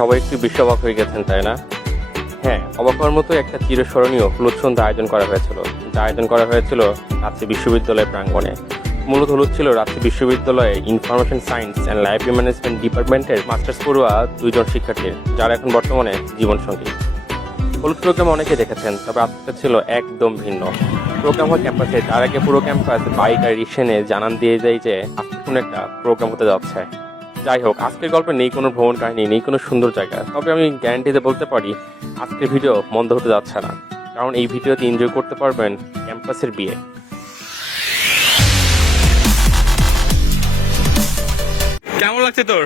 সবাই একটু বেশি অবাক হয়ে গেছেন, তাই না? হ্যাঁ, অবাক হওয়ার মতো একটা চিরস্মরণীয় হলুদ সন্ধ্যা আয়োজন করা হয়েছিল, যা আয়োজন করা হয়েছিল রাজশাহী বিশ্ববিদ্যালয়ের প্রাঙ্গণে। মূলত হলুদ ছিল রাজশাহী বিশ্ববিদ্যালয়ে information science and library management ডিপার্টমেন্টের মাস্টার্স পড়ুয়া 2 জন শিক্ষার্থীর, যারা এখন বর্তমানে জীবনসঙ্গী। হলুদ প্রোগ্রাম অনেকে দেখেছেন, তবে আজকে ছিল একদম ভিন্ন। প্রোগ্রাম হয় ক্যাম্পাসে, তার আগে পুরো ক্যাম্পাস বাইক আর রিকশানে জানান দিয়ে যায় যে আজকে কোনো একটা প্রোগ্রাম হতে যাচ্ছে। যাই হোক, আজকের গল্পে নেই কোনো ভ্রমণ কাহিনী, নেই কোনো সুন্দর জায়গা, তবে আমি গ্যারান্টিতে বলতে পারি আজকের ভিডিও মন্দ হতে যাচ্ছে না, কারণ এই ভিডিওতে এনজয় করতে পারবেন ক্যাম্পাসের বিয়ে। কেমন লাগছে তোর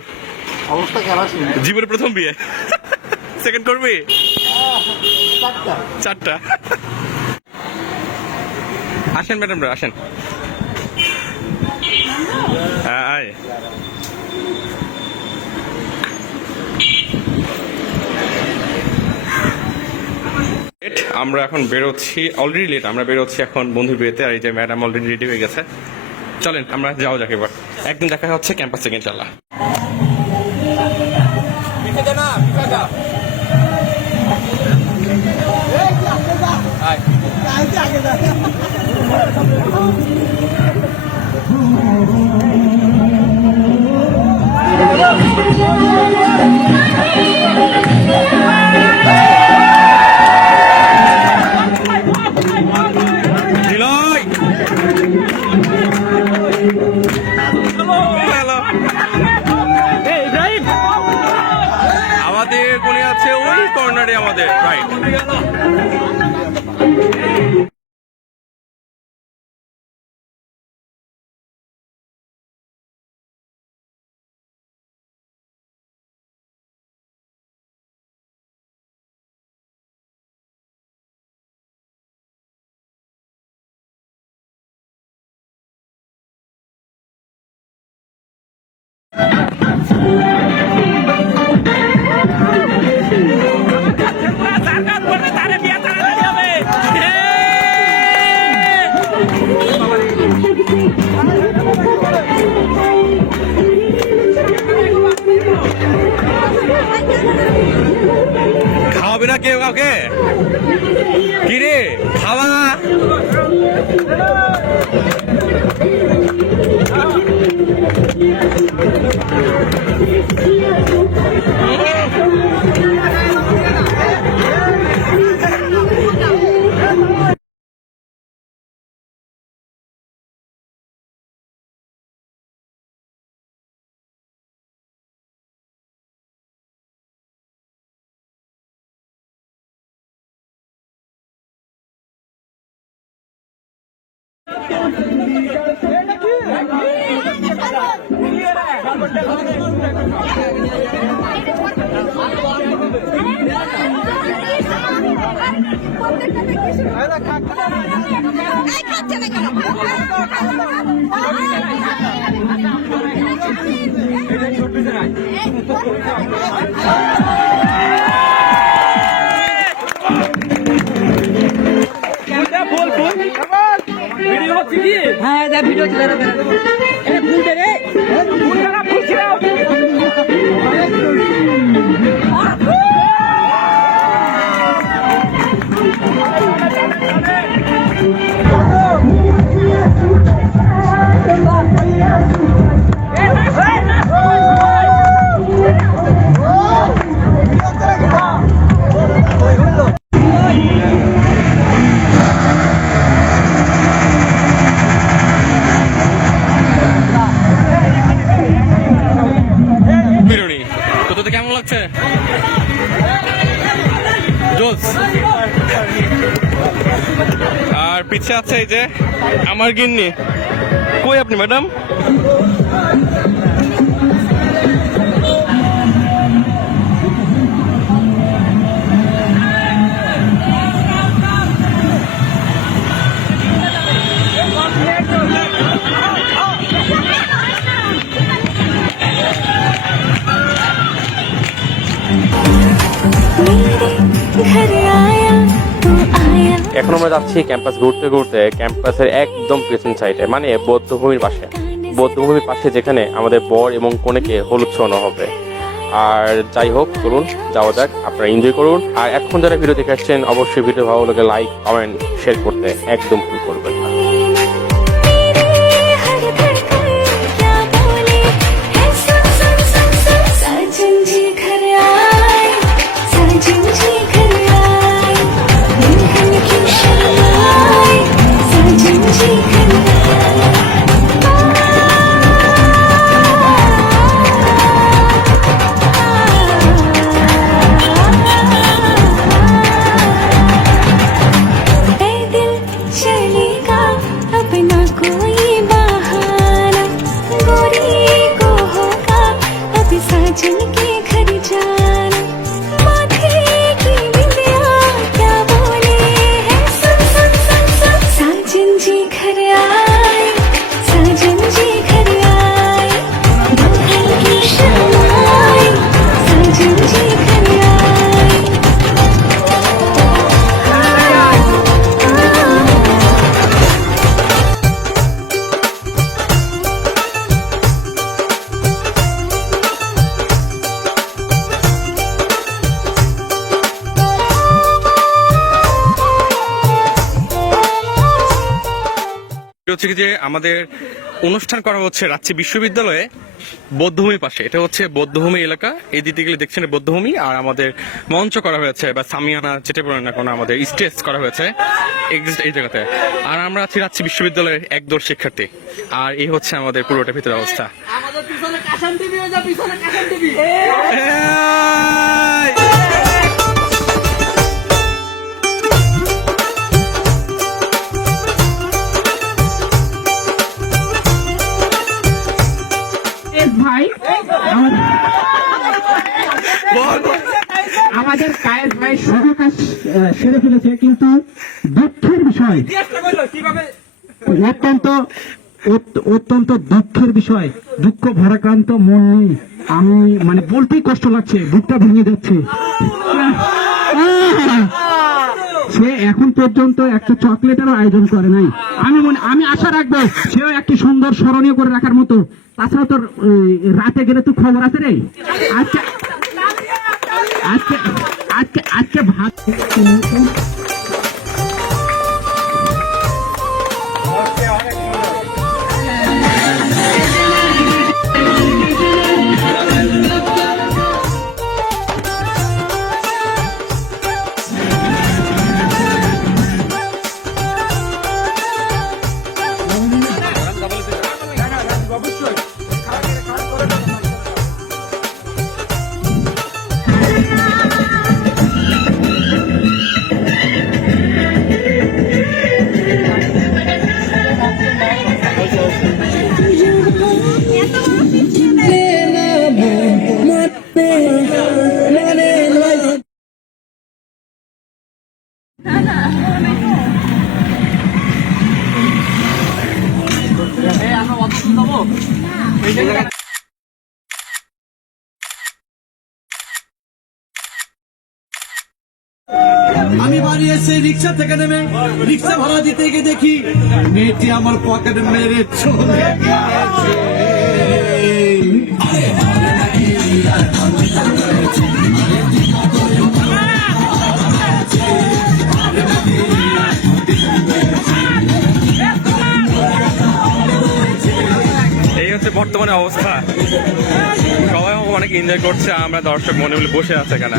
অবস্থা? কেমন জীবনের প্রথম বিয়ে? সেকেন্ড করবি? চারটা। আসেন ম্যাডামরা, আসেন। আয়। আমরা এখন বেরোচ্ছি, অলরেডি লেট, আমরা বেরোচ্ছি এখন বন্ধুর বিয়েতে। আর এই যে ম্যাডাম অলরেডি রেডি হয়ে গেছে, চলেন আমরা যাওয়া যাক। এবার একদিন দেখা হচ্ছে ক্যাম্পাস থেকে ইনশাল্লাহ। আমাদের কোনে আছে ওই কর্নারে আমাদের, রাইট। খাওয়াবি না কেউ কাউকে? কি রে খাওয়া? হ্যাঁ ভিডিও চলে কেমন লাগছে? জোস। আর পিছে আছে এই যে আমার গিন্নি। কই আপনি ম্যাডাম? এখন আমরা যাচ্ছি ক্যাম্পাস ঘুরতে ঘুরতে ক্যাম্পাসের একদম পেছন সাইডে, মানে বৌদ্ধভূমির পাশে। বৌদ্ধভূমির পাশে যেখানে আমাদের বর এবং কনেকে হলুদ ছোঁয়ানো হবে। আর যাই হোক, চলুন যাওয়া যাক, আপনারা এনজয় করুন। আর এখন যারা ভিডিও দেখে আসছেন অবশ্যই ভিডিও ভালো লাগে লাইক কমেন্ট শেয়ার করতে একদম ভুল করবেন না। হচ্ছে কি যে আমাদের অনুষ্ঠান করা হচ্ছে রাজশাহী বিশ্ববিদ্যালয়ে বৌদ্ধভূমির পাশে। এটা হচ্ছে বৌদ্ধভূমি এলাকা, এই দিকে গেলে দেখছেন বৌদ্ধভূমি। আর আমাদের মঞ্চ করা হয়েছে বা সামিয়ানা যেটা বলেন না কোনো, আমাদের স্টেজ করা হয়েছে এই জায়গাতে। আর আমরা আছি রাজশাহী বিশ্ববিদ্যালয়ের একদল শিক্ষার্থী। আর এই হচ্ছে আমাদের পুরোটা ভিতরের অবস্থা। ভাই আমাদের কায়েস ভাই শুভ কাজ সেরে ফেলেছে, কিন্তু দুঃখের বিষয়, অত্যন্ত দুঃখের বিষয়, দুঃখ ভরাক্রান্ত মন নিয়ে আমি মানে বলতেই কষ্ট লাগছে, বুকটা ভেঙে যাচ্ছে। সে এখন পর্যন্ত একটা চকলেটেরও আয়োজন করে নাই। আমি আশা রাখবো সেও একটি সুন্দর স্মরণীয় করে রাখার মতো। তাছাড়া তোর রাতে গেলে তো খবর আছে রে। আজকে আজকে আজকে আজকে ভাত আমি বাড়ি এসে রিক্সা থেকে নেমে রিক্সা ভাড়া দিতে গিয়ে দেখি মেয়েটি আমার পকেটে মেরে চলে গেছে। এই হচ্ছে বর্তমানে অবস্থা। সবাই অনেক এনজয় করছে, আমরা দর্শক মনে বলে বসে আছে এখানে।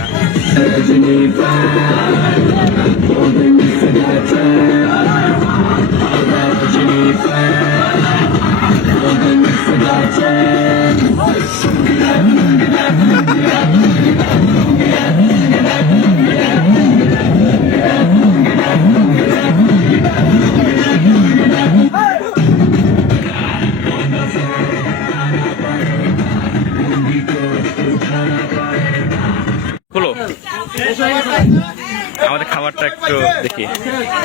খোলো আমাদের খাবারটা একটু দেখি।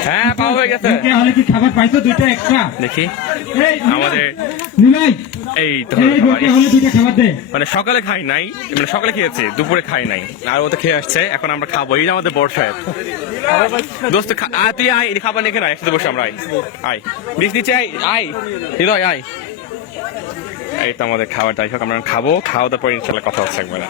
হ্যাঁ, পাওয়া হয়ে গেছে। কি খাবার পাইছো? দুইটা এক্সট্রা দেখি আমাদের এই তো খাবার দে। মানে সকালে খাই নাই, মানে সকালে খেয়েছি, দুপুরে খাই নাই, আর ও তো খেয়ে আসছে, এখন আমরা খাবো। এই যে আমাদের বড় সাহেব দোস্ত, তুই আয়, খাবার নিয়ে না একসাথে বসে আমরা আয় আয় বিষ নিচে আয় আয় হৃদয় আয় এই তো আমাদের খাবার, যাই হোক আমরা খাবো, খাওয়া দাওয়ার পর ইনশাল্লাহ কথা হচ্ছে একবার।